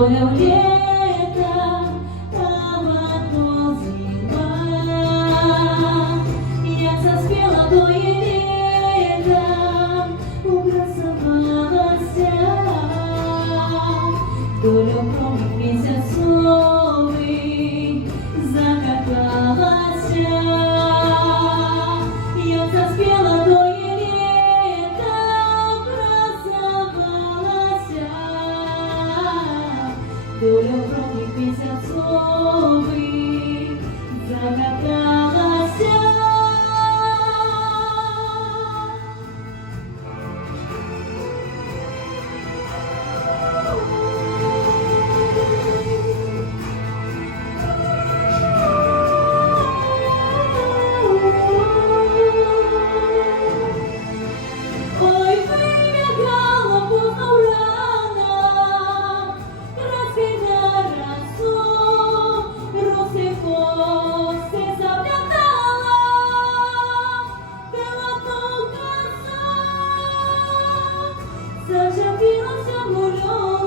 доля в лето, там одно зима. Як заспела твоє лето, украсовалася, доля в промінь місяцовий закаталася. Як заспела твоє лето, украсовалася, доля в промінь місяцовий закаталася. Ой, вибігала поздно врана, красива росу, роси коси заплятала, пилотну косу, зачепилася в мульон.